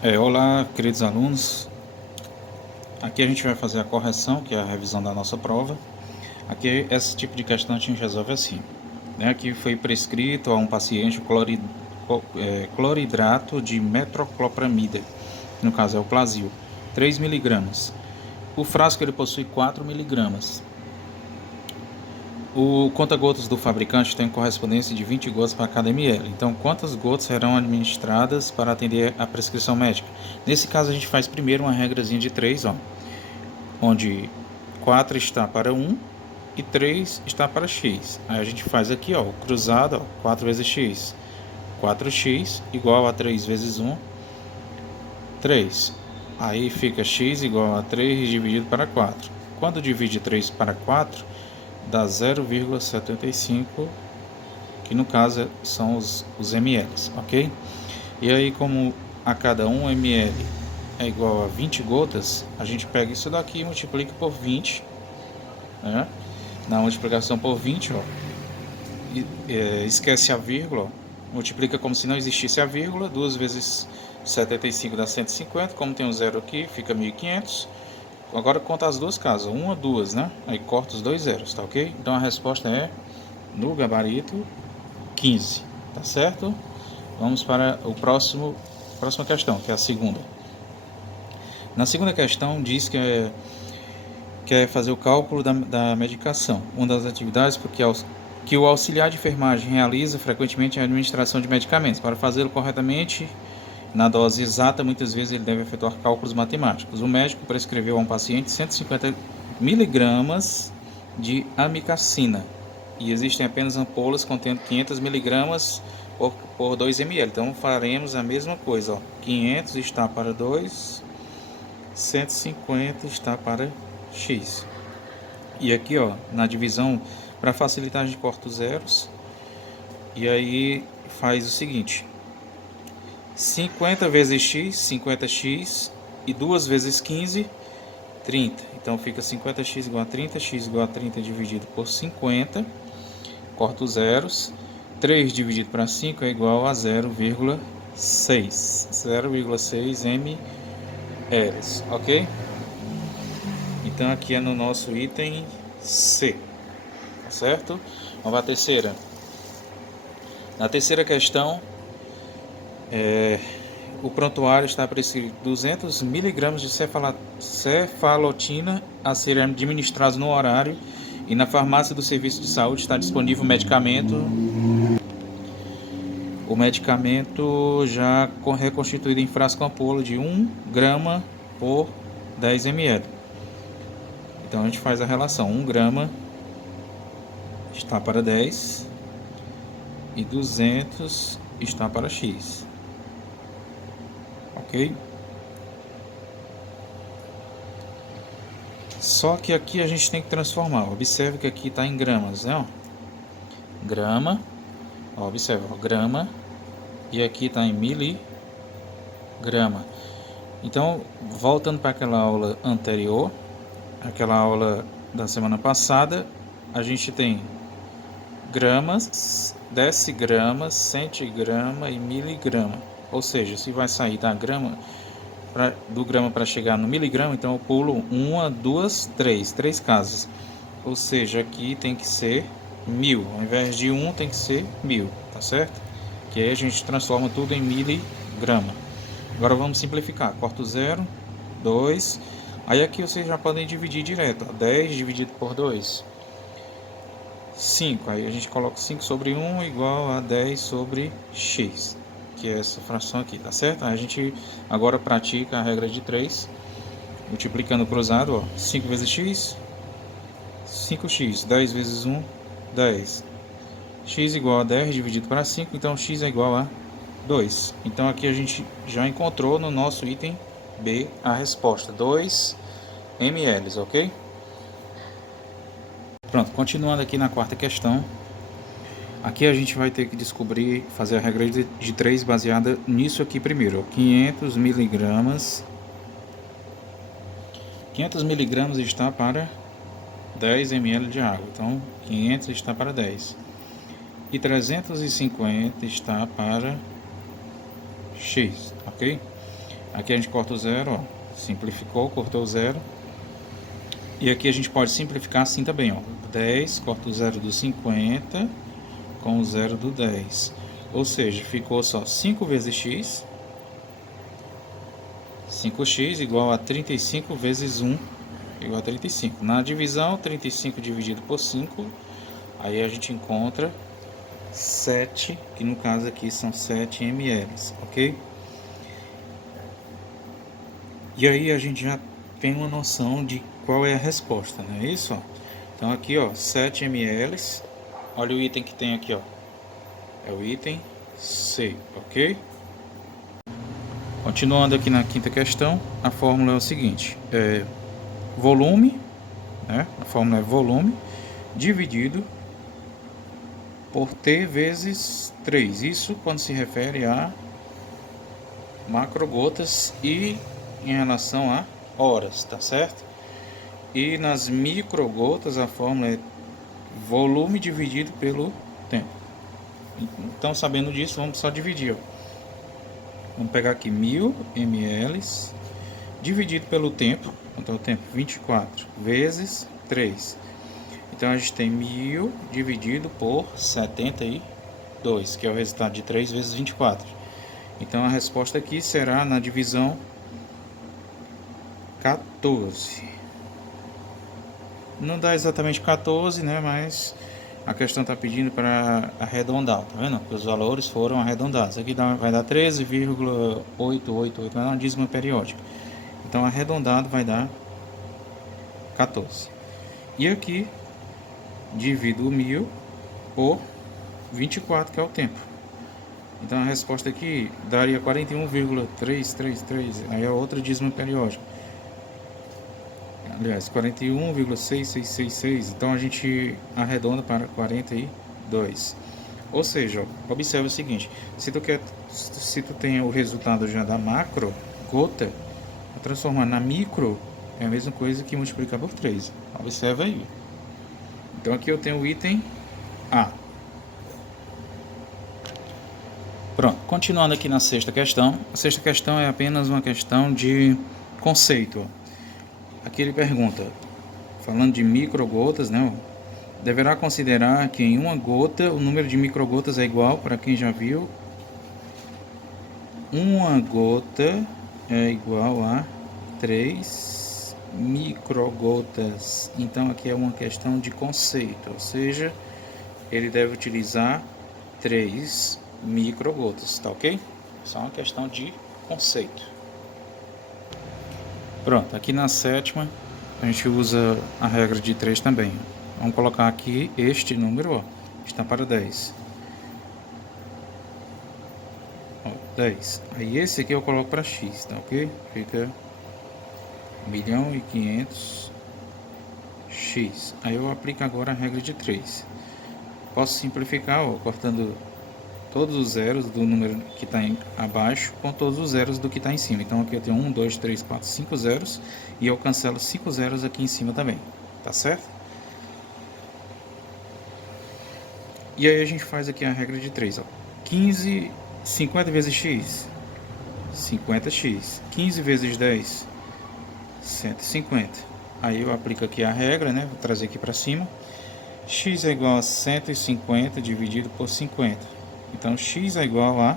Olá, queridos alunos. Aqui a gente vai fazer a correção, que é a revisão da nossa prova. Aqui, esse tipo de questão a gente resolve assim. Aqui foi prescrito a um paciente cloridrato de metroclopramida, no caso é o Plasil, 3 miligramas. O frasco ele possui 4 miligramas. O conta-gotas do fabricante tem correspondência de 20 gotas para cada ml. Então, quantas gotas serão administradas para atender a prescrição médica? Nesse caso, a gente faz primeiro uma regrazinha de 3, onde 4 está para 1 e 3 está para x. Aí a gente faz aqui, o cruzado, 4 vezes x. 4x igual a 3 vezes 1, 3. Aí fica x igual a 3 dividido para 4. Quando divide 3 para 4, dá 0,75, que no caso são os ml, ok? E aí, como a cada 1 ml é igual a 20 gotas, a gente pega isso daqui e multiplica por 20, né? Na multiplicação por 20, esquece a vírgula, multiplica como se não existisse a vírgula. 2 vezes 75 dá 150, como tem um zero aqui, fica 1500. Agora conta as duas casas, uma, duas, né? Aí corta os dois zeros, tá ok? Então a resposta é, no gabarito, 15, tá certo? Vamos para a próxima questão, que é a segunda. Na segunda questão diz que é fazer o cálculo da medicação. Uma das atividades que o auxiliar de enfermagem realiza frequentemente é a administração de medicamentos. Para fazê-lo corretamente, na dose exata, muitas vezes ele deve efetuar cálculos matemáticos. O médico prescreveu a um paciente 150 miligramas de amicacina e existem apenas ampolas contendo 500 miligramas por 2 ml. Então faremos a mesma coisa. 500 está para 2, 150 está para x. E aqui, na divisão, para facilitar, a gente corta os zeros. E aí faz o seguinte: 50 vezes x, 50x, e 2 vezes 15, 30. Então fica 50x igual a 30, x igual a 30 dividido por 50. Corta os zeros. 3 dividido para 5 é igual a 0,6. 0,6 ml, ok? Então aqui é no nosso item C, tá certo? Vamos para a terceira. Na terceira questão, o prontuário está prescrito 200 mg de cefalotina a ser administrado no horário, e na farmácia do serviço de saúde está disponível o medicamento já reconstituído em frasco ampola de 1 grama por 10 ml. Então a gente faz a relação: 1 grama está para 10 e 200 está para x. Ok? Só que aqui a gente tem que transformar. Observe que aqui está em gramas, né? Grama, observe, grama, e aqui está em miligrama. Então, voltando para aquela aula anterior, aquela aula da semana passada, a gente tem gramas, decigrama, centigrama e miligrama. Ou seja, se vai sair da grama do grama para chegar no miligrama, então eu pulo 1, 2, 3 casas. Ou seja, aqui tem que ser 1000, ao invés de 1 tem que ser 1000, tá certo? Que aí a gente transforma tudo em miligrama. Agora vamos simplificar: corta o 0, 2, aí aqui vocês já podem dividir direto, 10 dividido por 2, 5, aí a gente coloca 5 sobre 1 igual a 10 sobre x, que é essa fração aqui, tá certo? Aí a gente agora pratica a regra de 3, multiplicando o cruzado, 5 vezes x, 5x, 10 vezes 1, 10. X igual a 10 dividido para 5, então x é igual a 2. Então aqui a gente já encontrou no nosso item B a resposta, 2 ml, ok? Pronto, continuando aqui na quarta questão. Aqui a gente vai ter que descobrir, fazer a regra de 3 baseada nisso aqui primeiro. 500 miligramas. 500 miligramas está para 10 ml de água. Então, 500 está para 10. E 350 está para x, ok? Aqui a gente corta o zero, ó. Simplificou, cortou o zero. E aqui a gente pode simplificar assim também, ó. 10, corta o zero do 50 com o zero do 10. Ou seja, ficou só 5 vezes x. 5x igual a 35 vezes 1 igual a 35. Na divisão, 35 dividido por 5, aí a gente encontra 7, que no caso aqui são 7 ml, ok? E aí a gente já tem uma noção de qual é a resposta, não é isso? Então aqui, ó, 7 ml, olha o item que tem aqui, ó, é o item C, ok? Continuando aqui na quinta questão, a fórmula é o seguinte, volume, né? A fórmula é volume dividido por T vezes 3. Isso quando se refere a macrogotas e em relação a horas, tá certo? E nas microgotas a fórmula é volume dividido pelo tempo. Então, sabendo disso, vamos só dividir, ó. Vamos pegar aqui 1000 ml dividido pelo tempo. Quanto é o tempo? 24 vezes 3. Então a gente tem 1000 dividido por 72, que é o resultado de 3 vezes 24. Então a resposta aqui será na divisão 14. Não dá exatamente 14, né? Mas a questão está pedindo para arredondar, tá vendo? Os valores foram arredondados. Aqui vai dar 13,888, é uma dízima periódica. Então arredondado vai dar 14. E aqui divido o 1000 por 24, que é o tempo. Então a resposta aqui daria 41,333, aí é outra dízima periódica. Aliás, 41,6666. Então a gente arredonda para 42. Ou seja, observe o seguinte: se tu tem o resultado já da macro gota, transformar na micro é a mesma coisa que multiplicar por 3. Observe aí. Então aqui eu tenho o item A. Pronto, continuando aqui na sexta questão. A sexta questão é apenas uma questão de conceito. Aqui ele pergunta, falando de microgotas, né? Deverá considerar que em uma gota o número de microgotas é igual, para quem já viu, uma gota é igual a 3 microgotas. Então aqui é uma questão de conceito, ou seja, ele deve utilizar 3 microgotas, tá ok? Só uma questão de conceito. Pronto, aqui na sétima a gente usa a regra de 3 também. Vamos colocar aqui este número, ó, está para 10. Ó, 10. Aí esse aqui eu coloco para x, tá ok? Fica 1.500.000x. Aí eu aplico agora a regra de 3. Posso simplificar, ó, cortando todos os zeros do número que está abaixo com todos os zeros do que está em cima. Então aqui eu tenho 1, 2, 3, 4, 5 zeros e eu cancelo 5 zeros aqui em cima também, tá certo? E aí a gente faz aqui a regra de 3, ó. 50 vezes x, 50x. 15 vezes 10, 150. Aí eu aplico aqui a regra, né? Vou trazer aqui para cima. X é igual a 150 dividido por 50. Então x é igual a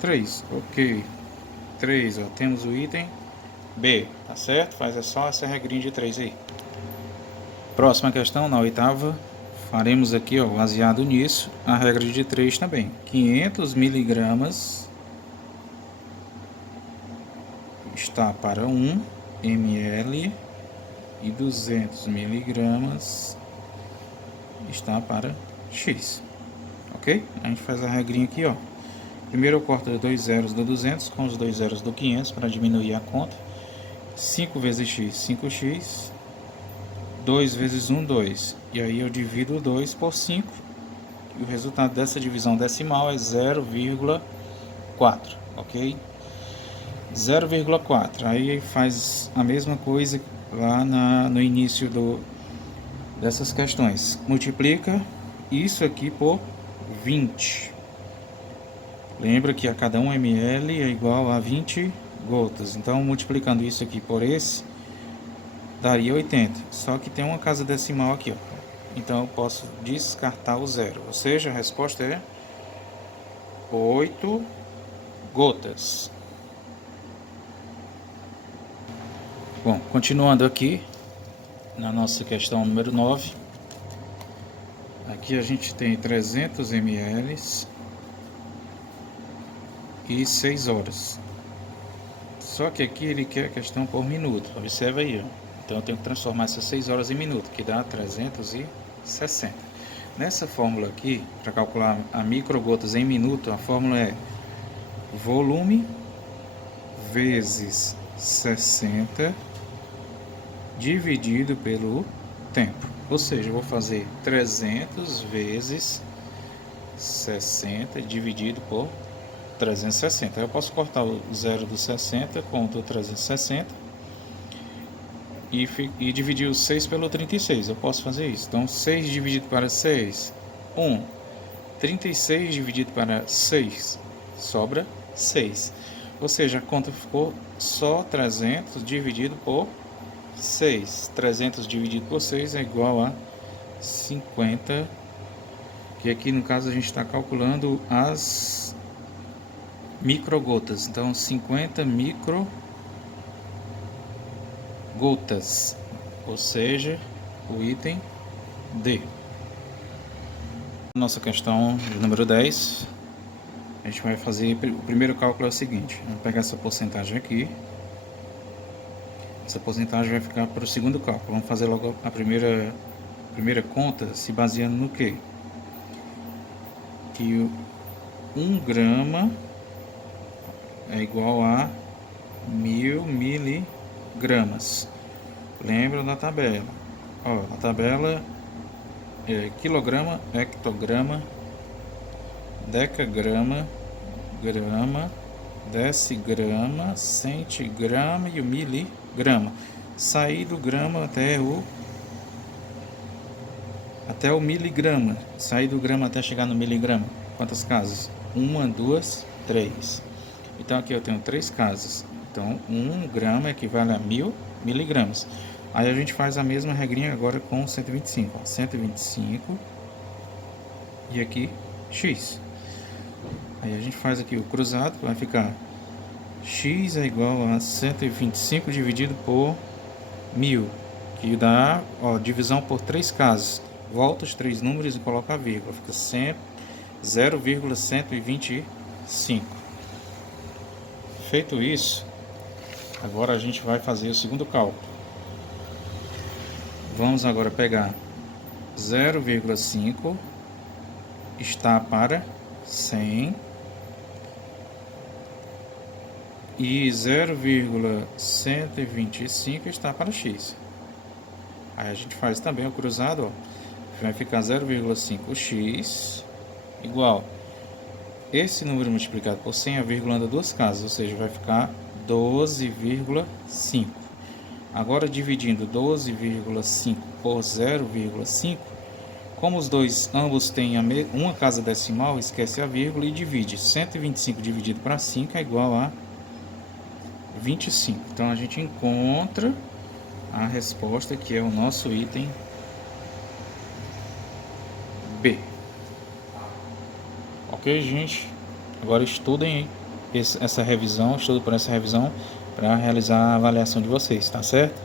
3, ok, 3, ó, temos o item B, tá certo? Faz só essa regrinha de 3 aí. Próxima questão, na oitava, faremos aqui, ó, baseado nisso, a regra de 3 também. 500 miligramas está para 1 ml e 200 miligramas está para x. Ok? A gente faz a regrinha aqui, ó. Primeiro eu corto 2 zeros do 200 com os 2 zeros do 500 para diminuir a conta. 5 vezes x, 5x. 2 vezes 1, 2. E aí eu divido 2 por 5. E o resultado dessa divisão decimal é 0,4. Ok? 0,4. Aí faz a mesma coisa lá no início dessas questões. Multiplica isso aqui por 20. Lembra que a cada 1 ml é igual a 20 gotas. Então, multiplicando isso aqui por esse, daria 80. Só que tem uma casa decimal aqui, ó. Então, eu posso descartar o zero. Ou seja, a resposta é 8 gotas. Bom, continuando aqui na nossa questão número 9. Aqui a gente tem 300 ml e 6 horas. Só que aqui ele quer a questão por minuto. Observa aí, ó. Então eu tenho que transformar essas 6 horas em minuto, que dá 360. Nessa fórmula aqui, para calcular a microgotas em minuto, a fórmula é volume vezes 60 dividido pelo tempo. Ou seja, eu vou fazer 300 vezes 60 dividido por 360. Eu posso cortar o zero do 60 com o 360 e dividir o 6 pelo 36. Eu posso fazer isso. Então, 6 dividido para 6, 1. 36 dividido para 6, sobra 6. Ou seja, a conta ficou só 300 dividido por 6. 300 dividido por 6 é igual a 50. Que aqui no caso a gente está calculando as microgotas. Então, 50 microgotas. Ou seja, o item D. Nossa questão número 10. A gente vai fazer, o primeiro cálculo é o seguinte. Vamos pegar essa porcentagem aqui. Essa porcentagem vai ficar para o segundo cálculo. Vamos fazer logo a primeira conta, se baseando no quê? Que 1 grama é igual a 1000 miligramas. Lembra da tabela? Ó, a tabela é quilograma, hectograma, decagrama, grama, decigrama, centigrama e o miligrama. Sair do grama até o miligrama. Sair do grama até chegar no miligrama. Quantas casas? 1, 2, 3. Então aqui eu tenho 3 casas. Então 1 grama equivale a 1000 miligramas. Aí a gente faz a mesma regrinha agora com 125. 125 e aqui x. Aí a gente faz aqui o cruzado, vai ficar x é igual a 125 dividido por 1000, que dá, ó, divisão por 3 casas. Volta os 3 números e coloca a vírgula, fica 0,125. Feito isso, agora a gente vai fazer o segundo cálculo. Vamos agora pegar 0,5 está para 100 e 0,125 está para x. Aí a gente faz também o cruzado, ó. Vai ficar 0,5x igual esse número multiplicado por 100, a vírgula anda duas casas, ou seja, vai ficar 12,5. Agora dividindo 12,5 por 0,5, como os dois ambos têm uma casa decimal, esquece a vírgula e divide. 125 dividido para 5 é igual a 25. Então a gente encontra a resposta, que é o nosso item B. Ok, gente? Agora estudem essa revisão, estudo por essa revisão para realizar a avaliação de vocês, tá certo?